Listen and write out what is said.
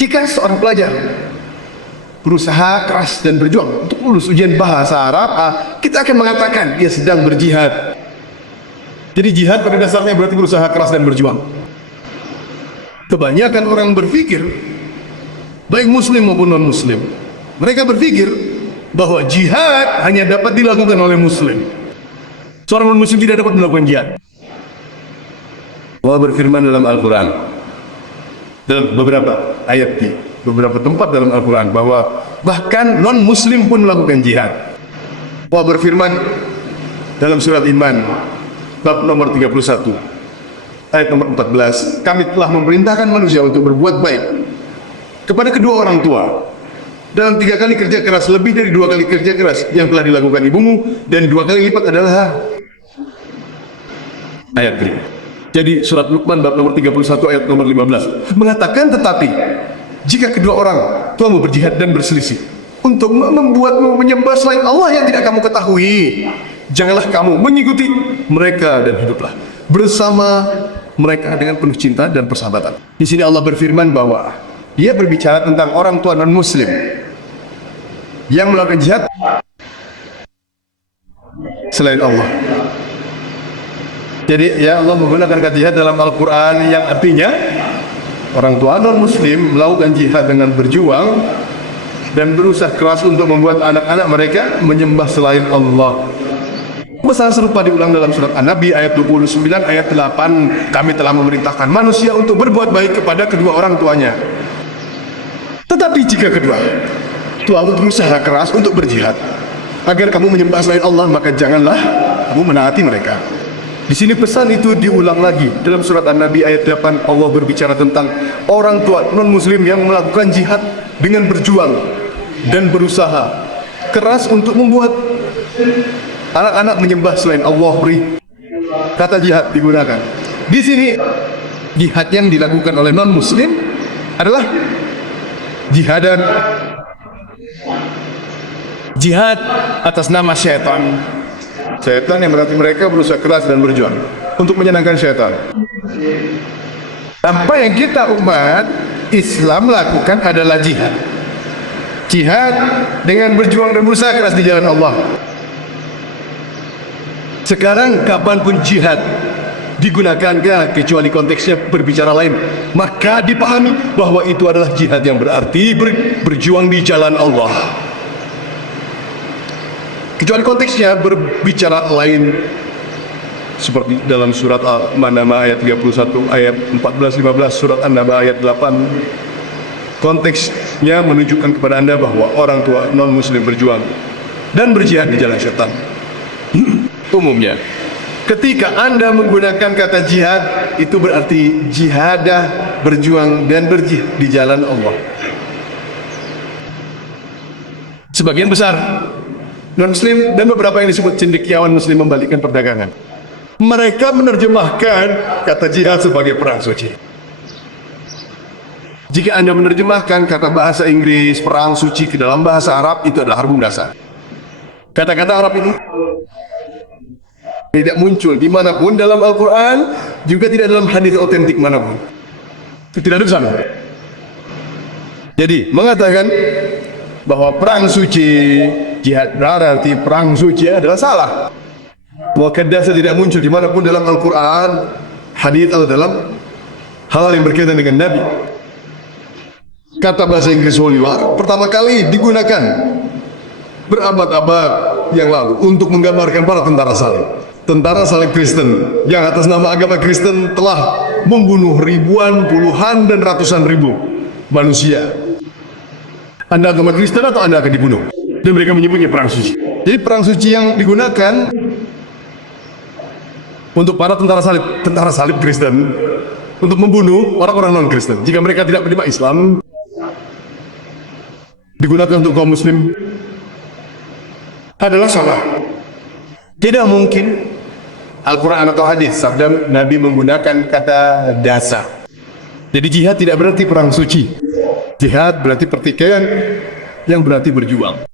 Jika seorang pelajar berusaha keras dan berjuang untuk lulus ujian bahasa Arab, kita akan mengatakan dia sedang berjihad. Jadi jihad pada dasarnya berarti berusaha keras dan berjuang. Kebanyakan orang berpikir, baik muslim maupun non muslim, mereka berpikir bahwa jihad hanya dapat dilakukan oleh muslim. Seorang non muslim tidak dapat melakukan jihad. Allah berfirman dalam Al-Quran, dalam beberapa ayat di beberapa tempat dalam Al-Quran, bahwa bahkan non muslim pun melakukan jihad. Allah berfirman dalam surat Iman bab nomor 31 ayat nomor 14, kami telah memerintahkan manusia untuk berbuat baik kepada kedua orang tua dalam 3 kali kerja keras, lebih dari 2 kali kerja keras yang telah dilakukan ibumu, dan 2 kali lipat adalah ayat berikut. Jadi surat Luqman bab nomor 31 ayat nomor 15 mengatakan, tetapi jika kedua orang tuamu berjihad dan berselisih untuk membuatmu menyembah selain Allah yang tidak kamu ketahui, janganlah kamu mengikuti mereka dan hiduplah bersama mereka dengan penuh cinta dan persahabatan. Di sini Allah berfirman bahwa Dia berbicara tentang orang tua non muslim yang melakukan jihad selain Allah. Jadi ya, Allah menggunakan kata jihad dalam Al-Quran yang artinya orang tua non muslim melakukan jihad dengan berjuang dan berusaha keras untuk membuat anak-anak mereka menyembah selain Allah. Masalah serupa diulang dalam surat An-Nabi ayat 29 ayat 8, kami telah memerintahkan manusia untuk berbuat baik kepada kedua orang tuanya. Tetapi jika kedua tuamu berusaha keras untuk berjihad agar kamu menyembah selain Allah, maka janganlah kamu menaati mereka. Di sini pesan itu diulang lagi dalam surat An-Nabi ayat 8. Allah berbicara tentang orang tua non muslim yang melakukan jihad dengan berjuang dan berusaha keras untuk membuat anak-anak menyembah selain Allah. Kata jihad digunakan di sini. Jihad yang dilakukan oleh non muslim adalah jihad atas nama syaitan. Syaitan yang berarti mereka berusaha keras dan berjuang untuk menyenangkan syaitan. Apa yang kita umat Islam lakukan adalah jihad. Jihad dengan berjuang dan berusaha keras di jalan Allah. Sekarang kapanpun jihad digunakan kecuali konteksnya berbicara lain, maka dipahami bahwa itu adalah jihad yang berarti berjuang di jalan Allah. Kecuali konteksnya berbicara lain, seperti dalam surat An-Naba ayat 31, ayat 14-15, surat An-Naba ayat 8, konteksnya menunjukkan kepada Anda bahwa orang tua non muslim berjuang dan berjihad di jalan syaitan. Umumnya ketika Anda menggunakan kata jihad, itu berarti jihadah, berjuang dan berjihad di jalan Allah. Sebagian besar non-muslim dan beberapa yang disebut cendekiawan muslim membalikkan perdagangan. Mereka menerjemahkan kata jihad sebagai perang suci. Jika Anda menerjemahkan kata bahasa Inggris perang suci ke dalam bahasa Arab, itu adalah harbun dasar. Kata-kata Arab ini tidak muncul dimanapun dalam Al-Quran, juga tidak dalam hadis otentik manapun. Tidak ada di sana. Jadi mengatakan bahwa perang suci, jihad berarti perang suci adalah salah. Muqaddasah tidak muncul dimanapun dalam Al-Quran, hadis atau dalam hal yang berkaitan dengan Nabi. Kata bahasa Inggris Holy War pertama kali digunakan berabad-abad yang lalu untuk menggambarkan para tentara salib. Tentara salib Kristen yang atas nama agama Kristen telah membunuh ribuan, puluhan dan ratusan ribu manusia. Anda agama Kristen atau Anda akan dibunuh? Dan mereka menyebutnya perang suci. Jadi perang suci yang digunakan untuk para tentara salib Kristen untuk membunuh orang-orang non Kristen jika mereka tidak menerima Islam, digunakan untuk kaum muslim, adalah salah. Tidak mungkin Al-Quran atau hadis sabda Nabi menggunakan kata dasar. Jadi jihad tidak berarti perang suci. Jihad berarti pertikaian yang berarti berjuang.